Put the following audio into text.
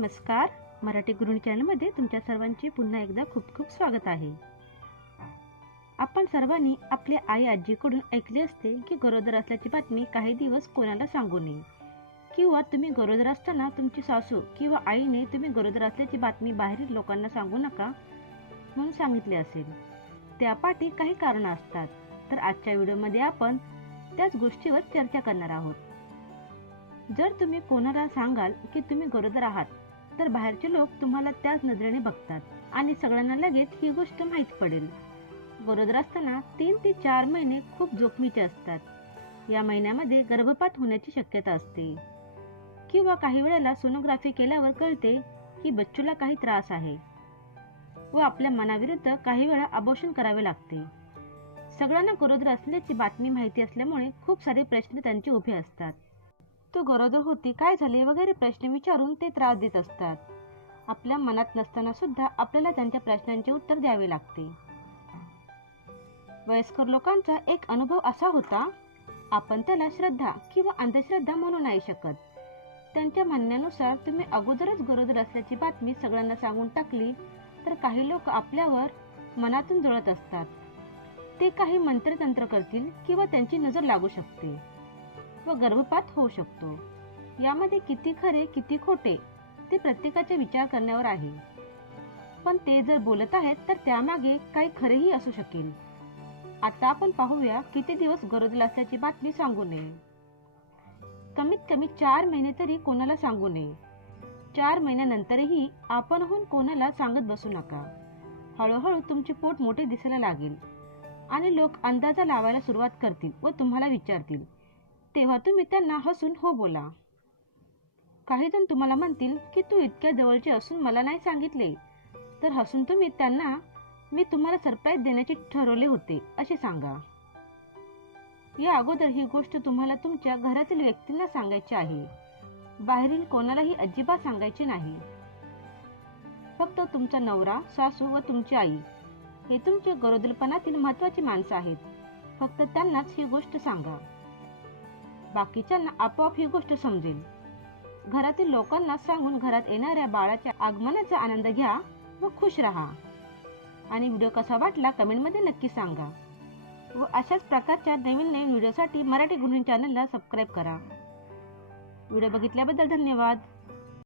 नमस्कार. मराठी गृहिणी चॅनलमध्ये तुमच्या सर्वांचे पुन्हा एकदा खूप खूप स्वागत आहे. आपण सर्वांनी आपल्या आई आजीकडून ऐकले असते की गरोदर असल्याची बातमी काही दिवस कोणाला सांगू नये. किंवा तुम्ही गरोदर असताना तुमची सासू किंवा आईने तुम्ही गरोदर असल्याची बातमी बाहेरील लोकांना सांगू नका म्हणून सांगितले असेल. त्यापाठी काही कारणं असतात. तर आजच्या व्हिडिओमध्ये आपण त्याच गोष्टीवर चर्चा करणार आहोत. जर तुम्ही कोणाला सांगाल की तुम्ही गरोदर आहात तर बाहेरचे लोक तुम्हाला त्याच नजरेने बघतात आणि सगळ्यांना लगेच ही गोष्ट माहीत पडेल. गरोदर असताना तीन ते चार महिने खूप जोखमीचे असतात. या महिन्यामध्ये गर्भपात होण्याची शक्यता असते. किंवा काही वेळेला सोनोग्राफी केल्यावर कळते की बच्चूला काही त्रास आहे व आपल्या मनाविरुद्ध काही वेळा अबोषण करावे लागते. सगळ्यांना गरोदर असल्याची बातमी माहिती असल्यामुळे खूप सारे प्रश्न त्यांचे उभे असतात. तो गरोदर होती काय झाले वगैरे प्रश्न विचारून ते त्रास देत असतात. आपल्या मनात नसताना सुद्धा आपल्याला त्यांच्या प्रश्नांचे उत्तर द्यावे लागते. वयस्कर लोकांचा एक अनुभव असा होता आपण त्याला श्रद्धा किंवा अंधश्रद्धा म्हणू नाही शकत. त्यांच्या म्हणण्यानुसार तुम्ही अगोदरच गरोदर असल्याची बातमी सगळ्यांना सांगून टाकली तर काही लोक आपल्यावर मनातून जुळत असतात. ते काही मंत्रतंत्र करतील किंवा त्यांची नजर लागू शकते. व गर्भपात होऊ शकतो. यामध्ये किती खरे किती खोटे ते प्रत्येकाचे विचार करण्यावर आहे. पण ते जर बोलत आहेत तर त्यामागे काही खरेही असू शकेल. आता आपण पाहूया किती दिवस गरोदर असल्याची बातमी सांगू नये. कमीत कमी चार महिने तरी कोणाला सांगू नये. चार महिन्यानंतरही आपणहून कोणाला सांगत बसू नका. हळूहळू तुमचे पोट मोठे दिसायला लागेल. आणि लोक अंदाजा लावायला सुरुवात करतील व तुम्हाला विचारतील. तेव्हा तुम्ही त्यांना हसून हो बोला. काही जण तुम्हाला म्हणतील की तू इतक्या जवळचे असून मला नाही सांगितले. तर हसून तुम्ही त्यांना मी तुम्हाला सरप्राईज देण्याचे ठरवले होते असे सांगा. या अगोदर ही गोष्ट तुम्हाला तुमच्या घरातील व्यक्तींना सांगायची आहे. बाहेरील कोणालाही अजिबात सांगायचे नाही. फक्त तुमचा नवरा सासू व तुमची आई हे तुमच्या गरोदरपणातील महत्वाची माणसं आहेत. फक्त त्यांनाच ही गोष्ट सांगा. बाकीच्यांना आपोआप ही गोष्ट समजेल. घरातील लोकांना सांगून घरात येणाऱ्या बाळाच्या आगमनाचा आनंद घ्या व खुश राहा. आणि व्हिडिओ कसा वाटला कमेंटमध्ये नक्की सांगा. व अशाच प्रकारच्या नवीन नवीन व्हिडिओसाठी मराठी गृहिणी चॅनलला सबस्क्राईब करा. व्हिडिओ बघितल्याबद्दल धन्यवाद.